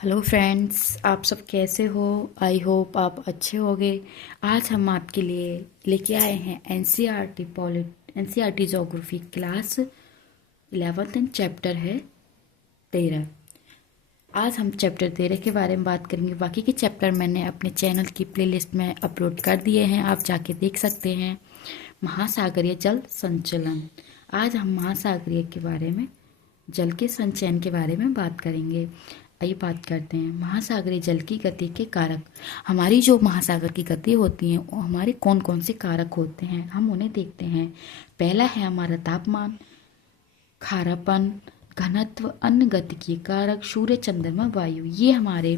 Hello friends, आप सब कैसे हो। आई होप आप अच्छे होंगे। आज हम आपके लिए लेके आए हैं NCERT geography class 11th and chapter है 13। आज हम चैप्टर 13 के बारे में बात करेंगे। बाकी के चैप्टर मैंने अपने चैनल की प्लेलिस्ट में अपलोड कर दिए हैं, आप जाके देख सकते हैं। महासागरीय जल संचलन। आज हम महासागरीय के बारे में, जल के संचयन के बारे में बात करेंगे। आइए बात करते हैं महासागरीय जल की गति के कारक। हमारी जो महासागर की गति होती है वो हमारे कौन कौन से कारक होते हैं, हम उन्हें देखते हैं। पहला है हमारा तापमान, खारापन, घनत्व, अन्य गतिकीय कारक, सूर्य, चंद्रमा, वायु। ये हमारे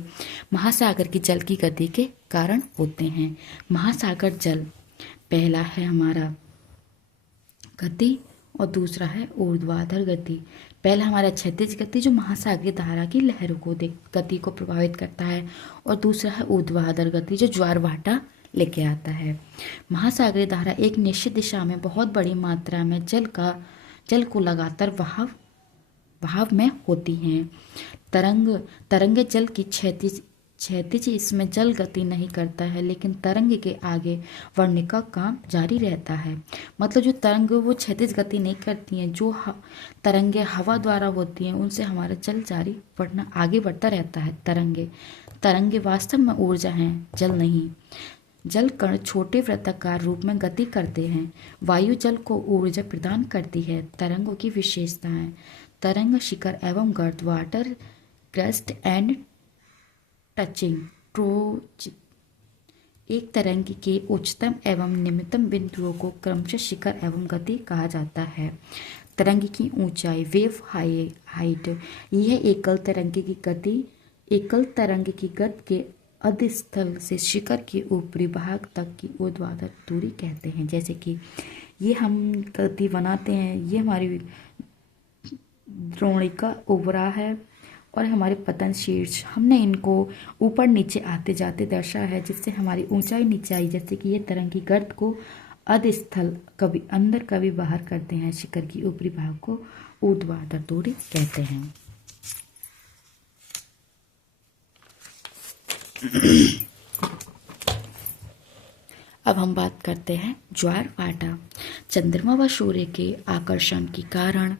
महासागर की जल की गति के कारण होते हैं। महासागर जल, पहला है हमारा गति और दूसरा है ऊर्ध्वाधर गति। पहला हमारा क्षैतिज गति जो महासागरीय धारा की लहरों को गति को प्रभावित करता है, और दूसरा है ऊर्ध्वाधर गति जो ज्वार भाटा लेके आता है। महासागरीय धारा एक निश्चित दिशा में बहुत बड़ी मात्रा में जल को लगातार बहाव में होती हैं। तरंग जल की क्षैतिज इसमें जल गति नहीं करता है, लेकिन तरंग के आगे बढ़ने का काम जारी रहता है। मतलब जो तरंग वो क्षैतिज गति नहीं करती हैं, जो तरंगे हवा द्वारा होती हैं उनसे हमारा जल जारी बढ़ना आगे बढ़ता रहता है। तरंगे वास्तव में ऊर्जा हैं, जल नहीं। जल कण छोटे वृत्ताकार रूप में गति करते हैं। वायु जल को ऊर्जा प्रदान करती है। तरंगों की विशेषताएं। तरंग शिखर एवं गर्त, वाटर क्रस्ट एंड टचिंग ट्रोज। एक तरंग के उच्चतम एवं निम्नतम बिंदुओं को क्रमशः शिखर एवं गति कहा जाता है। तरंग की ऊंचाई, वेव हाइट, यह एकल तरंग की गति के अधस्थल से शिखर के ऊपरी भाग तक की ऊर्ध्वाधर दूरी कहते हैं। जैसे कि ये हम गति बनाते हैं, ये हमारी द्रोणिका उभरा है और हमारे पतन शीर्ष, हमने इनको ऊपर नीचे आते जाते दर्शा है, जिससे हमारी ऊंचाई नीचे आई। जैसे कि ये तरंग की गर्त को अधस्थल कभी अंदर कभी बाहर करते हैं। शिखर की ऊपरी भाग को ऊर्ध्वाधर दूरी कहते हैं। अब हम बात करते हैं ज्वार भाटा। चंद्रमा व सूर्य के आकर्षण के कारण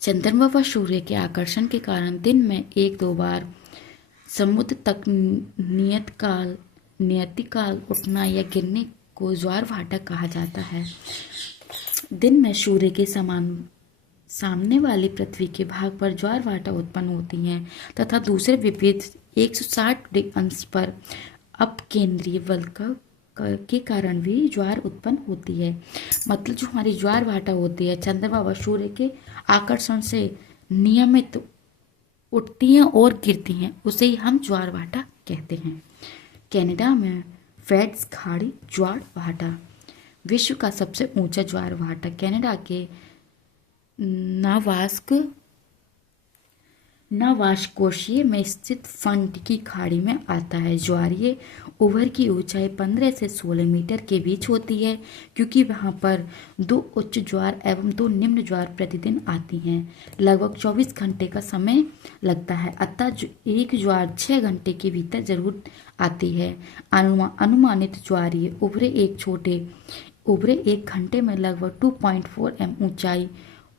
चंद्रमा व सूर्य के आकर्षण के कारण दिन में एक दो बार समुद्र तक नियतिकाल उठना या गिरने को ज्वार भाटा कहा जाता है। दिन में सूर्य के सामने वाली पृथ्वी के भाग पर ज्वार भाटा उत्पन्न होती हैं, तथा दूसरे विपरीत 160 अंश पर अपकेंद्रीय बल के कारण भी ज्वार उत्पन्न होती है। मतलब जो हमारी ज्वार भाटा होती है चंद्रमा व सूर्य के आकर्षण से नियमित उठती हैं और गिरती हैं, उसे ही हम ज्वार भाटा कहते हैं। कनाडा में फेड्स खाड़ी ज्वार भाटा। विश्व का सबसे ऊंचा ज्वार भाटा कनाडा के नवास्कोशिया में स्थित फंट की खाड़ी में आता है। ज्वारीय ओवर की ऊंचाई 15 से 16 मीटर के बीच होती है, क्योंकि वहां पर 2 उच्च ज्वार एवं 2 निम्न ज्वार प्रतिदिन आती हैं। लगभग 24 घंटे का समय लगता है, अतः एक ज्वार 6 घंटे के भीतर जरूर आती है। अनुमानित ज्वारीय उभरे एक घंटे में लगभग 2.4 m ऊंचाई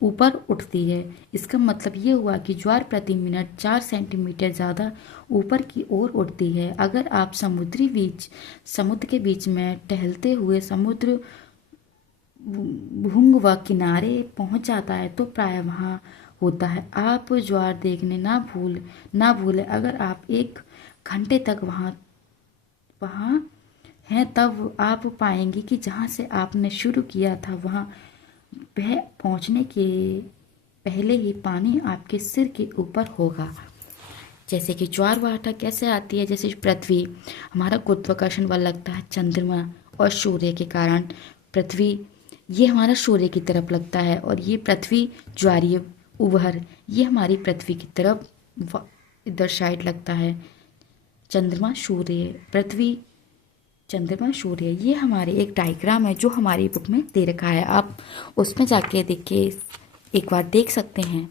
ऊपर उठती है। इसका मतलब ये हुआ कि ज्वार प्रति मिनट 4 सेंटीमीटर ज़्यादा ऊपर की ओर उठती है। अगर आप समुद्र के बीच में टहलते हुए समुद्र भूंग व किनारे पहुंच जाता है तो प्राय वहाँ होता है। आप ज्वार देखने ना भूलें। अगर आप 1 घंटे तक वहाँ हैं, तब आप पाएंगे कि जहाँ से आपने शुरू किया था वहाँ वह पहुंचने के पहले ही पानी आपके सिर के ऊपर होगा। जैसे कि ज्वार भाटा कैसे आती है, जैसे पृथ्वी, हमारा गुरुत्वाकर्षण बल लगता है चंद्रमा और सूर्य के कारण। पृथ्वी ये हमारा सूर्य की तरफ लगता है, और ये पृथ्वी ज्वारीय उभर ये हमारी पृथ्वी की तरफ इधर साइड लगता है। चंद्रमा सूर्य पृथ्वी चंद्रमा सूर्य, ये हमारे एक डायग्राम है जो हमारी बुक में दे रखा है, आप उसमें जाके देखिए, एक बार देख सकते हैं।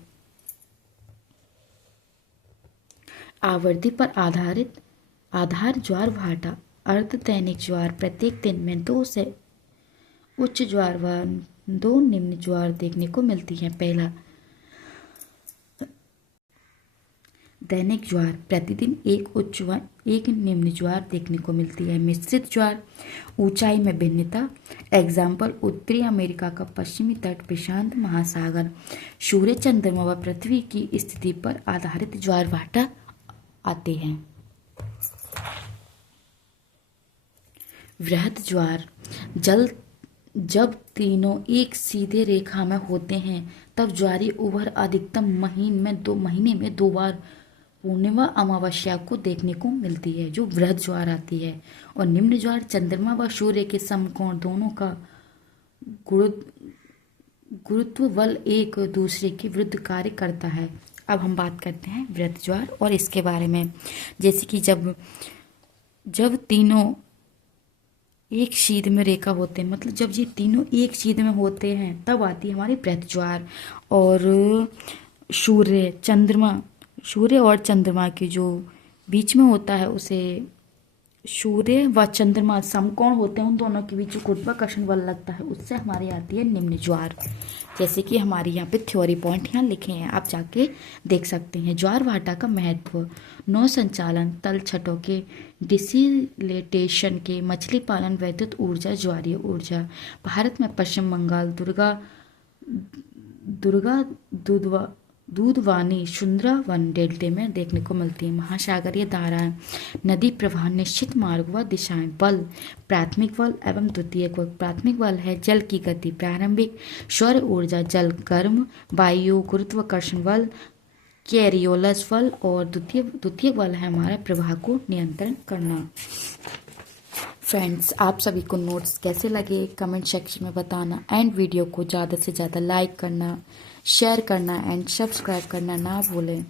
आवर्ती पर आधारित आधार ज्वार भाटा अर्ध दैनिक ज्वार प्रत्येक दिन में 2 से उच्च ज्वार व 2 निम्न ज्वार देखने को मिलती हैं। पहला, दैनिक ज्वार प्रतिदिन एक उच्च व एक निम्न ज्वार देखने को मिलती है। मिश्रित ज्वार ऊंचाई में भिन्नता, एग्जाम्पल उत्तरी अमेरिका का पश्चिमी तट, प्रशांत महासागर, सूर्य, चंद्रमा व पृथ्वी की स्थिति पर आधारित ज्वार भाटा आते हैं। वृहद ज्वार जब तीनों एक सीधे रेखा में होते हैं तब ज्वारीय उभर अधिकतम महीने में 2 बार पूर्णिमा अमावस्या को देखने को मिलती है, जो वृहद ज्वार आती है। और निम्न ज्वार चंद्रमा व सूर्य के समकोण दोनों का गुरुत्व बल एक दूसरे के विरुद्ध कार्य करता है। अब हम बात करते हैं वृहद ज्वार और इसके बारे में। जैसे कि जब तीनों एक सीध में रेखा होते हैं, मतलब जब ये तीनों एक सीध में होते हैं तब आती है हमारी वृहद ज्वार। और सूर्य और चंद्रमा के जो बीच में होता है उसे सूर्य व चंद्रमा समकोण होते हैं, उन दोनों के बीच जो गुरुत्वाकर्षण बल लगता है उससे हमारी आती है निम्न ज्वार। जैसे कि हमारे यहाँ पे थ्योरी पॉइंट यहाँ लिखे हैं, आप जाके देख सकते हैं। ज्वार भाटा का महत्व, नौ संचालन, तल छटों के डिसिलेटेशन के, मछली पालन, वैद्युत ऊर्जा, ज्वारीय ऊर्जा। भारत में पश्चिम बंगाल, दुर्गा दूधवानी, सुंदरवन डेल्टे में देखने को मिलती है। महासागरीय धाराएं, नदी प्रवाह, निश्चित मार्ग व दिशाएं। बल, प्राथमिक बल एवं द्वितीयक बल। प्राथमिक बल है जल की गति, प्रारंभिक सौर ऊर्जा, जल, गर्म वायु, गुरुत्वाकर्षण बल, कैरियोलस बल। और द्वितीयक बल है हमारा प्रवाह को नियंत्रण करना। फ्रेंड्स, आप सभी को नोट्स कैसे लगे कमेंट सेक्शन में बताना, एंड वीडियो को ज़्यादा से ज़्यादा लाइक करना, शेयर करना एंड सब्सक्राइब करना ना भूलें।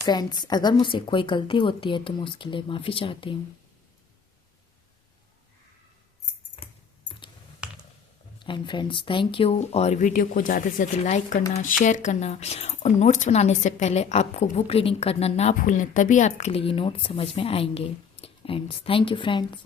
फ्रेंड्स, अगर मुझसे कोई गलती होती है तो मैं उसके लिए माफ़ी चाहती हूँ। And friends, thank you. और वीडियो को ज़्यादा से ज़्यादा लाइक करना, शेयर करना, और नोट्स बनाने से पहले आपको बुक रीडिंग करना ना भूलें, तभी आपके लिए ये नोट्स समझ में आएंगे। And thank you friends.